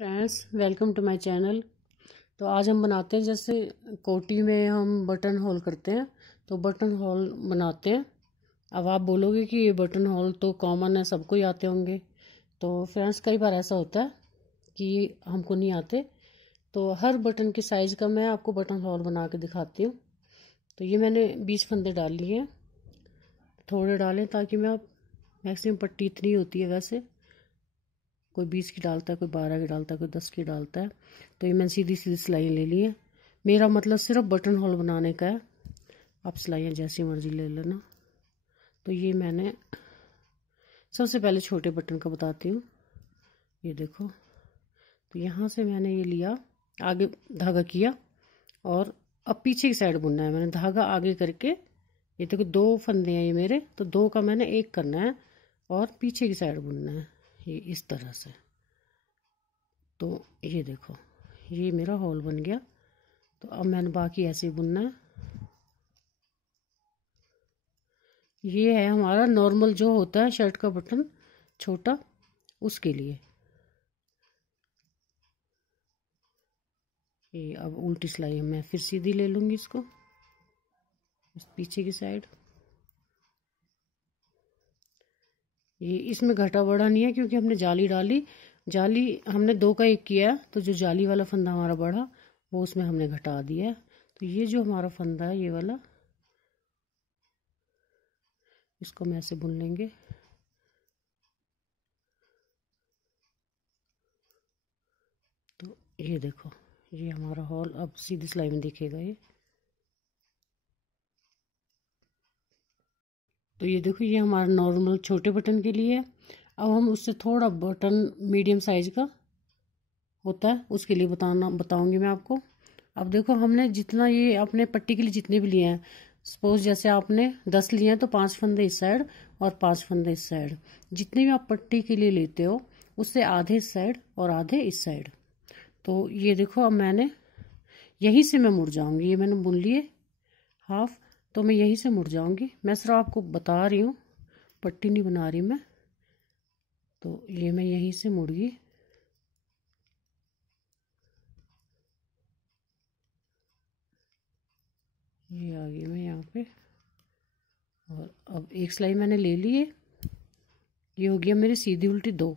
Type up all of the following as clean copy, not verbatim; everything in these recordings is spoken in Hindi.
Friends, welcome to my channel. तो आज हम बनाते हैं, जैसे कोटी में हम बटन होल करते हैं तो बटन होल बनाते हैं। अब आप बोलोगे कि ये बटन होल तो कॉमन है, सबको ही आते होंगे। तो फ्रेंड्स, कई बार ऐसा होता है कि हमको नहीं आते, तो हर बटन की साइज़ का मैं आपको बटन होल बना के दिखाती हूँ। तो ये मैंने 20 फंदे डाल लिए हैं, थोड़े डालें ताकि मैं मैक्सिमम पट्टी इतनी होती है, वैसे कोई 20 की डालता है, कोई 12 की डालता है, कोई 10 की डालता है। तो ये मैंने सीधी सीधी सिलाइयाँ ले ली है। मेरा मतलब सिर्फ बटन होल बनाने का है, आप सिलाइयाँ जैसी मर्जी ले लेना। तो ये मैंने सबसे पहले छोटे बटन का बताती हूँ। ये देखो, तो यहाँ से मैंने ये लिया, आगे धागा किया और अब पीछे की साइड बुनना है। मैंने धागा आगे करके, ये देखो 2 फंदे हैं ये मेरे, तो 2 का मैंने 1 करना है और पीछे की साइड बुनना है, ये इस तरह से। तो ये देखो, ये मेरा होल बन गया। तो अब मैंने बाकी ऐसे ही बुनना है। ये है हमारा नॉर्मल जो होता है शर्ट का बटन छोटा, उसके लिए। ये अब उल्टी सिलाई मैं फिर सीधी ले लूँगी इसको, पीछे की साइड। ये इसमें घटा बढ़ा नहीं है क्योंकि हमने जाली डाली, जाली हमने 2 का 1 किया है, तो जो जाली वाला फंदा हमारा बढ़ा वो उसमें हमने घटा दिया है। तो ये जो हमारा फंदा है ये वाला, इसको हम ऐसे बुन लेंगे। तो ये देखो, ये हमारा हॉल अब सीधी सिलाई में दिखेगा ये। तो ये देखो, ये हमारा नॉर्मल छोटे बटन के लिए है। अब हम उससे थोड़ा बटन मीडियम साइज का होता है उसके लिए बताऊंगी मैं आपको। अब देखो, हमने जितना ये अपने पट्टी के लिए जितने भी लिए हैं, सपोज जैसे आपने 10 लिए हैं तो 5 फंदे इस साइड और 5 फंदे इस साइड। जितने भी आप पट्टी के लिए लेते हो उससे आधे इस साइड और आधे इस साइड। तो ये देखो, अब मैंने यहीं से मैं मुड़ जाऊंगी। ये मैंने बुन लिए हाफ, तो मैं यहीं से मुड़ जाऊंगी। मैं सिर्फ आपको बता रही हूँ, पट्टी नहीं बना रही मैं। तो ये मैं यहीं से मुड़ गई। ये आ गई मैं यहाँ पे, और अब एक सिलाई मैंने ले ली है। ये हो गया मेरी सीधी उल्टी 2।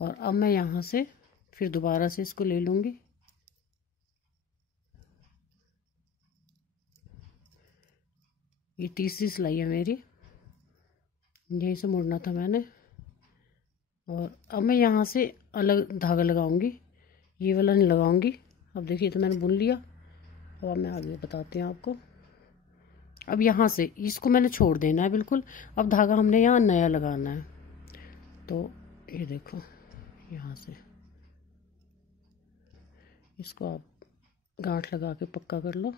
और अब मैं यहाँ से फिर दोबारा से इसको ले लूँगी। ये तीसरी सिलाई है मेरी, यहीं से मुड़ना था मैंने। और अब मैं यहाँ से अलग धागा लगाऊंगी, ये वाला नहीं लगाऊंगी। अब देखिए, तो मैंने बुन लिया। अब मैं आगे बताती हूँ आपको। अब यहाँ से इसको मैंने छोड़ देना है बिल्कुल। अब धागा हमने यहाँ नया लगाना है। तो ये देखो, यहाँ से इसको आप गांठ लगा के पक्का कर लो।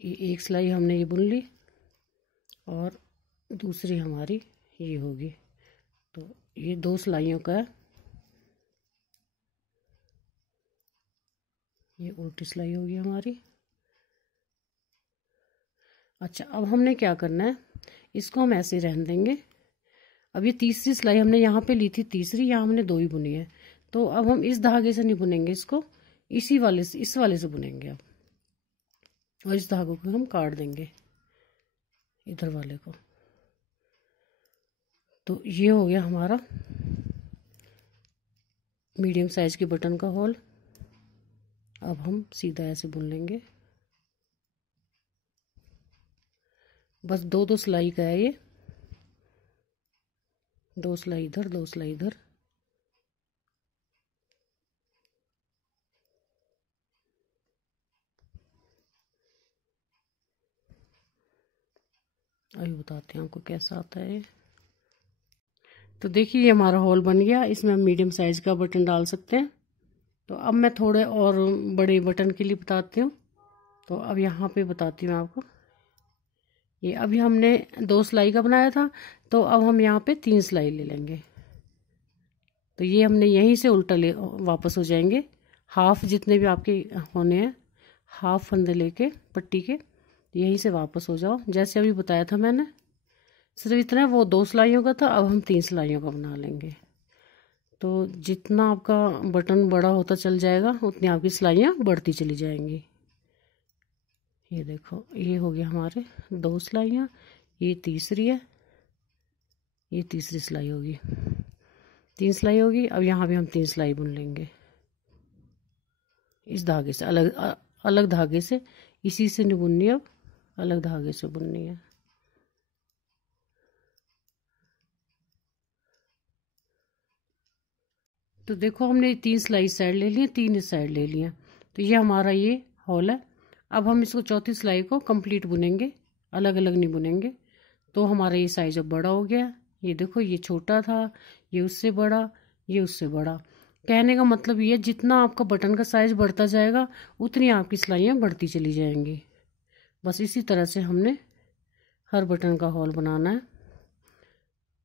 ये एक सिलाई हमने ये बुन ली और दूसरी हमारी ये होगी। तो ये 2 सिलाइयों का है। ये उल्टी सिलाई होगी हमारी। अच्छा, अब हमने क्या करना है, इसको हम ऐसे रहने देंगे। अब ये तीसरी सिलाई हमने यहाँ पे ली थी, तीसरी, यहाँ हमने 2 ही बुनी है। तो अब हम इस धागे से नहीं बुनेंगे इसको, इसी वाले से, इस वाले से बुनेंगे अब। और इस धागों को हम काट देंगे, इधर वाले को। तो ये हो गया हमारा मीडियम साइज के बटन का होल। अब हम सीधा ऐसे बुन लेंगे, बस 2 सिलाई का है ये। 2 सिलाई इधर, 2 सिलाई इधर। अभी बताते हैं आपको कैसा आता है। तो देखिए, ये हमारा होल बन गया। इसमें हम मीडियम साइज का बटन डाल सकते हैं। तो अब मैं थोड़े और बड़े बटन के लिए बताती हूँ। तो अब यहाँ पे बताती हूँ आपको। ये अभी हमने 2 सिलाई का बनाया था, तो अब हम यहाँ पे 3 सिलाई ले लेंगे। तो ये हमने यहीं से उल्टा ले वापस हो जाएंगे। हाफ जितने भी आपके होने हैं, हाफ फंदे लेके पट्टी के तो यहीं से वापस हो जाओ। जैसे अभी बताया था मैंने, सिर्फ इतना, वो 2 सिलाइयों का था, अब हम 3 सिलाइयों का बना लेंगे। तो जितना आपका बटन बड़ा होता चल जाएगा उतनी आपकी सिलाइयाँ बढ़ती चली जाएंगी। ये देखो, ये हो गया हमारे 2 सिलाइयाँ, ये तीसरी है, ये तीसरी सिलाई होगी, 3 सिलाई होगी। अब यहाँ भी हम 3 सिलाई बुन लेंगे इस धागे से, अलग धागे से, इसी से नहीं बुननी, अब अलग धागे से बुननी है। तो देखो, हमने 3 सिलाई इस साइड ले ली, 3 इस साइड ले लिया, तो ये हमारा ये हॉल है। अब हम इसको चौथी सिलाई को कंप्लीट बुनेंगे, अलग अलग नहीं बुनेंगे। तो हमारा ये साइज अब बड़ा हो गया। ये देखो, ये छोटा था, ये उससे बड़ा, ये उससे बड़ा। कहने का मतलब ये, जितना आपका बटन का साइज बढ़ता जाएगा उतनी आपकी सिलाइयाँ बढ़ती चली जाएंगी। बस इसी तरह से हमने हर बटन का हॉल बनाना है।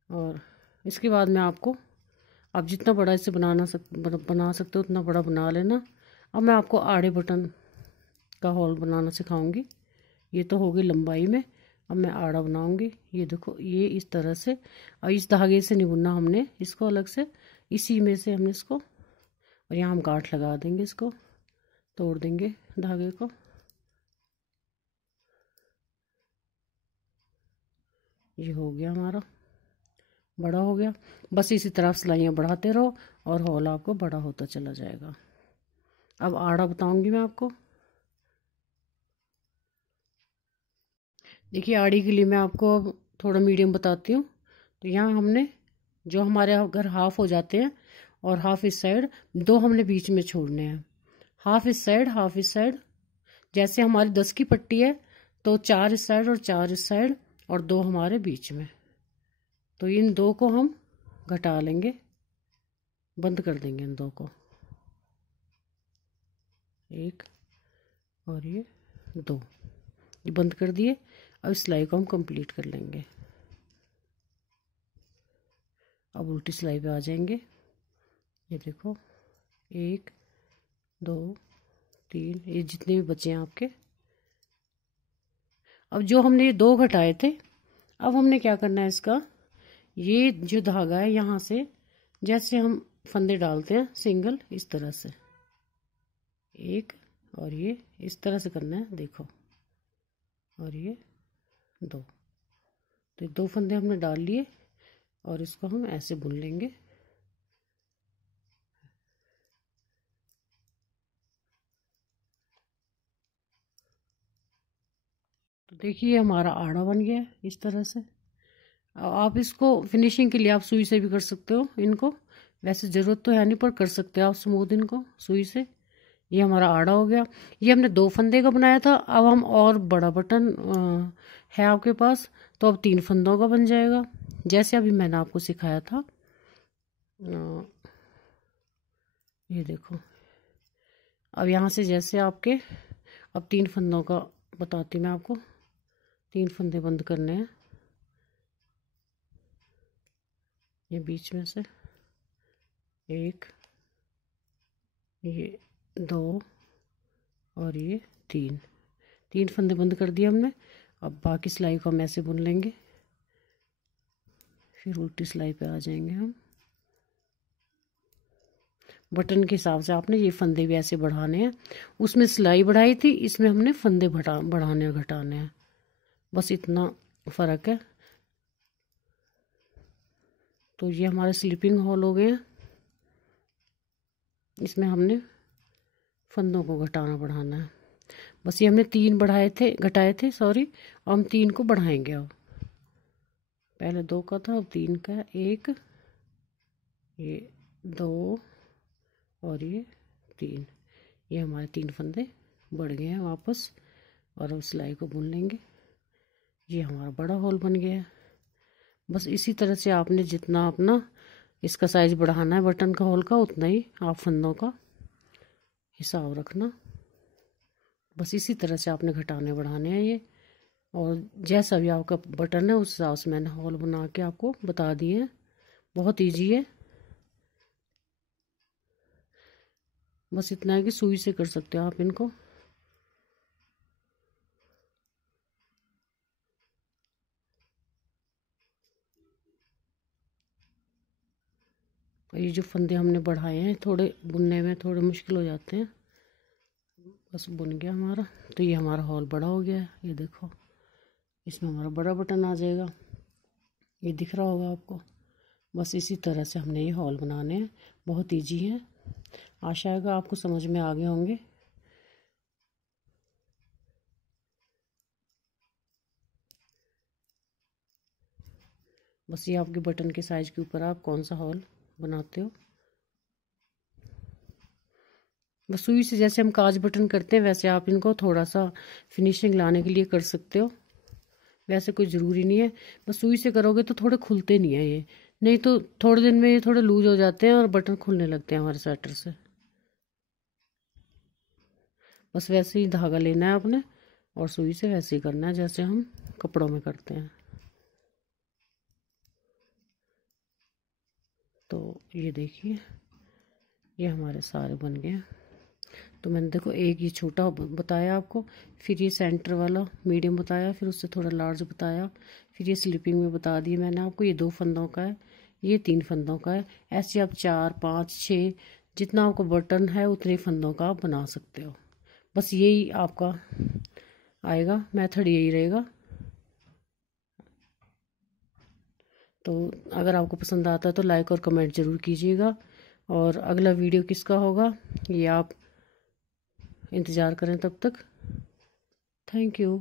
और इसके बाद में आपको, आप जितना बड़ा इसे बना सकते हो उतना बड़ा बना लेना। अब मैं आपको आड़े बटन का हॉल बनाना सिखाऊंगी। ये तो होगी लंबाई में, अब मैं आड़ा बनाऊंगी। ये देखो, ये इस तरह से, और इस धागे से नहीं बुनना हमने इसको, अलग से इसी में से हमने इसको, और यहाँ हम गांठ लगा देंगे, इसको तोड़ देंगे धागे को। ये हो गया हमारा, बड़ा हो गया। बस इसी तरह सिलाइयाँ बढ़ाते रहो और हॉल आपको बड़ा होता चला जाएगा। अब आड़ा बताऊंगी मैं आपको। देखिए, आड़ी के लिए मैं आपको अब थोड़ा मीडियम बताती हूँ। तो यहाँ हमने, जो हमारे अगर हाफ हो जाते हैं और हाफ इस साइड, 2 हमने बीच में छोड़ने हैं, हाफ इस साइड, हाफ इस साइड। जैसे हमारी 10 की पट्टी है तो 4 इस साइड और 4 इस साइड, और 2 हमारे बीच में। तो इन 2 को हम घटा लेंगे, बंद कर देंगे इन 2 को, 1 और ये 2, ये बंद कर दिए। अब सिलाई को हम कंप्लीट कर लेंगे। अब उल्टी सिलाई पे आ जाएंगे। ये देखो, 1 2 3, ये जितने भी बचे हैं आपके। अब जो हमने ये 2 घटाए थे, अब हमने क्या करना है इसका, ये जो धागा है यहाँ से, जैसे हम फंदे डालते हैं सिंगल, इस तरह से 1, और ये इस तरह से करना है, देखो, और ये 2। तो 2 फंदे हमने डाल लिए और इसको हम ऐसे बुन लेंगे। तो देखिए, हमारा आड़ा बन गया इस तरह से। आप इसको फिनिशिंग के लिए आप सुई से भी कर सकते हो इनको, वैसे ज़रूरत तो है नहीं, पर कर सकते हो आप स्मूथ इनको सुई से। ये हमारा आड़ा हो गया। ये हमने 2 फंदे का बनाया था, अब हम और बड़ा बटन है आपके पास, तो अब 3 फंदों का बन जाएगा, जैसे अभी मैंने आपको सिखाया था। ये देखो, अब यहाँ से जैसे आपके, अब 3 फंदों का बताती मैं आपको। 3 फंदे बंद करने हैं, ये बीच में से 1, ये 2 और ये 3 फंदे बंद कर दिए हमने। अब बाकी सिलाई को हम ऐसे बुन लेंगे, फिर उल्टी सिलाई पे आ जाएंगे हम। बटन के हिसाब से आपने ये फंदे भी ऐसे बढ़ाने हैं, उसमें सिलाई बढ़ाई थी, इसमें हमने फंदे बढ़ाने और घटाने हैं, बस इतना फ़र्क है। तो ये हमारे स्लीपिंग हॉल हो गए हैं, इसमें हमने फंदों को घटाना बढ़ाना है। बस ये हमने 3 घटाए थे सॉरी, और हम 3 को बढ़ाएंगे। अब पहले 2 का था, अब 3 का, 1, ये 2 और ये 3, ये हमारे 3 फंदे बढ़ गए हैं वापस। और अब सिलाई को बुन लेंगे। ये हमारा बड़ा हॉल बन गया है। बस इसी तरह से आपने जितना अपना इसका साइज बढ़ाना है बटन का हॉल का, उतना ही आप फंदों का हिसाब रखना। बस इसी तरह से आपने घटाने बढ़ाने हैं ये, और जैसा भी आपका बटन है उस हिसाब से मैंने हॉल बना के आपको बता दिए हैं। बहुत इजी है, बस इतना है कि सुई से कर सकते हो आप इनको। ये जो फंदे हमने बढ़ाए हैं थोड़े बुनने में थोड़े मुश्किल हो जाते हैं। बस बुन गया हमारा। तो ये हमारा हॉल बड़ा हो गया है, ये देखो इसमें हमारा बड़ा बटन आ जाएगा, ये दिख रहा होगा आपको। बस इसी तरह से हमने ये हॉल बनाने हैं, बहुत इजी है। आशा है आपको समझ में आ गए होंगे। बस ये आपके बटन के साइज के ऊपर आप कौन सा हॉल बनाते हो। बस सुई से जैसे हम काज बटन करते हैं वैसे आप इनको थोड़ा सा फिनिशिंग लाने के लिए कर सकते हो, वैसे कोई ज़रूरी नहीं है। बस सुई से करोगे तो थोड़े खुलते नहीं है ये, नहीं तो थोड़े दिन में ये थोड़े लूज हो जाते हैं और बटन खुलने लगते हैं हमारे स्वेटर से। बस वैसे ही धागा लेना है आपने और सुई से वैसे ही करना है जैसे हम कपड़ों में करते हैं। तो ये देखिए ये हमारे सारे बन गए। तो मैंने देखो एक ये छोटा बताया आपको, फिर ये सेंटर वाला मीडियम बताया, फिर उससे थोड़ा लार्ज बताया, फिर ये स्लिपिंग में बता दिए मैंने आपको। ये 2 फंदों का है, ये 3 फंदों का है। ऐसे आप 4 5 6 जितना आपको बटन है उतने फंदों का आप बना सकते हो। बस यही आपका आएगा, मेथड यही रहेगा। तो अगर आपको पसंद आता है तो लाइक और कमेंट ज़रूर कीजिएगा। और अगला वीडियो किसका होगा ये आप इंतज़ार करें तब तक। Thank you.